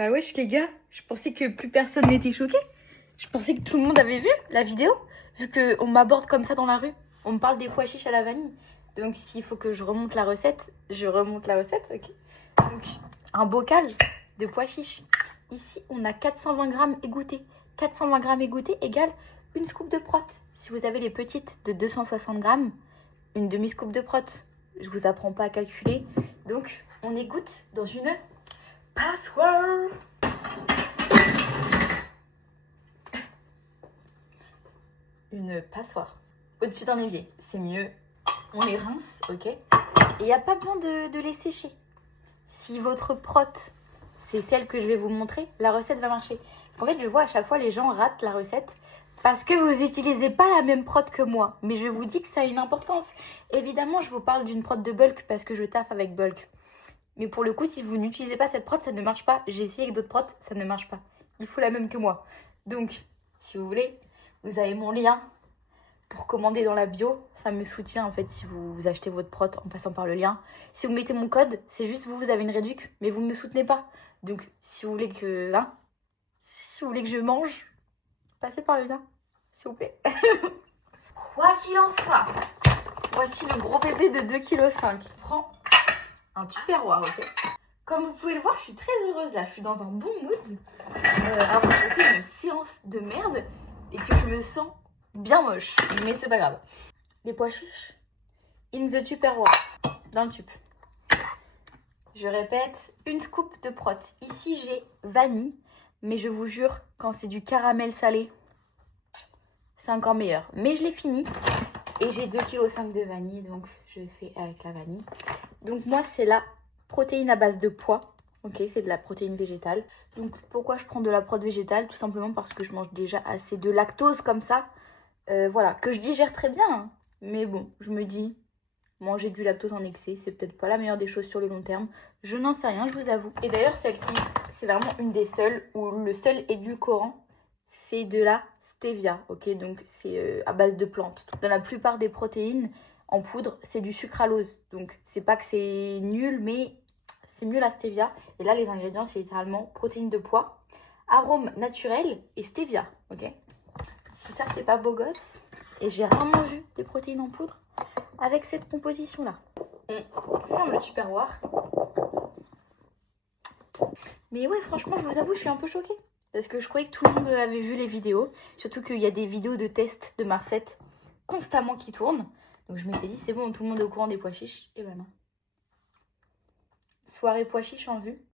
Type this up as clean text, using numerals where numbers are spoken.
Bah wesh les gars, je pensais que plus personne n'était choqué. Je pensais que tout le monde avait vu la vidéo, vu qu'on m'aborde comme ça dans la rue. On me parle des pois chiches à la vanille. Donc s'il faut que je remonte la recette, je remonte la recette, ok. Donc un bocal de pois chiches. Ici, on a 420 grammes égouttés. 420 grammes égouttés égale une scoop de prot. Si vous avez les petites de 260 grammes, une demi-scoop de prot. Je vous apprends pas à calculer. Donc on égoutte dans une passoire. Une passoire. Au-dessus d'un évier, c'est mieux. On les rince, ok. Et il n'y a pas besoin de les sécher. Si votre prot, c'est celle que je vais vous montrer, la recette va marcher. Parce qu'en fait, je vois à chaque fois les gens ratent la recette parce que vous n'utilisez pas la même prot que moi. Mais je vous dis que ça a une importance. Évidemment, je vous parle d'une prot de bulk parce que je taffe avec bulk. Mais pour le coup, si vous n'utilisez pas cette prot, ça ne marche pas. J'ai essayé avec d'autres prots, ça ne marche pas. Il faut la même que moi. Donc, si vous voulez, vous avez mon lien pour commander dans la bio. Ça me soutient en fait si vous achetez votre prot en passant par le lien. Si vous mettez mon code, c'est juste vous avez une réduction, mais vous ne me soutenez pas. Donc, si vous voulez que, si vous voulez que je mange, passez par le lien, s'il vous plaît. Quoi qu'il en soit, voici le gros bébé de 2,5 kg. Prends un tupperware, ok. Comme vous pouvez le voir, je suis très heureuse là. Je suis dans un bon mood. Alors que j'ai fait une séance de merde et que je me sens bien moche. Mais c'est pas grave. Les pois chiches in the tupperware. Dans le tube. Je répète, une scoop de prot. Ici, j'ai vanille. Mais je vous jure, quand c'est du caramel salé, c'est encore meilleur. Mais je l'ai fini. Et j'ai 2,5 kg de vanille. Donc, je fais avec la vanille. Donc, moi, c'est la protéine à base de pois. Ok, c'est de la protéine végétale. Donc, pourquoi je prends de la prot végétale? Tout simplement parce que je mange déjà assez de lactose comme ça. Voilà, que je digère très bien. Hein. Mais bon, je me dis, manger du lactose en excès, c'est peut-être pas la meilleure des choses sur le long terme. Je n'en sais rien, je vous avoue. Et d'ailleurs, celle-ci, c'est vraiment une des seules où le seul édulcorant, c'est de la stevia. Ok, donc c'est à base de plantes. Dans la plupart des protéines en poudre, c'est du sucralose. Donc, c'est pas que c'est nul, mais c'est mieux la stevia. Et là, les ingrédients, c'est littéralement protéines de pois, arôme naturel et stevia. Ok. Si ça, c'est pas beau gosse, et j'ai rarement vu des protéines en poudre avec cette composition-là. On ferme le tupperware. Mais ouais, franchement, je vous avoue, je suis un peu choquée. Parce que je croyais que tout le monde avait vu les vidéos. Surtout qu'il y a des vidéos de tests de Marcette constamment qui tournent. Donc je m'étais dit, c'est bon, tout le monde est au courant des pois chiches. Et ben non. Soirée pois chiches en vue.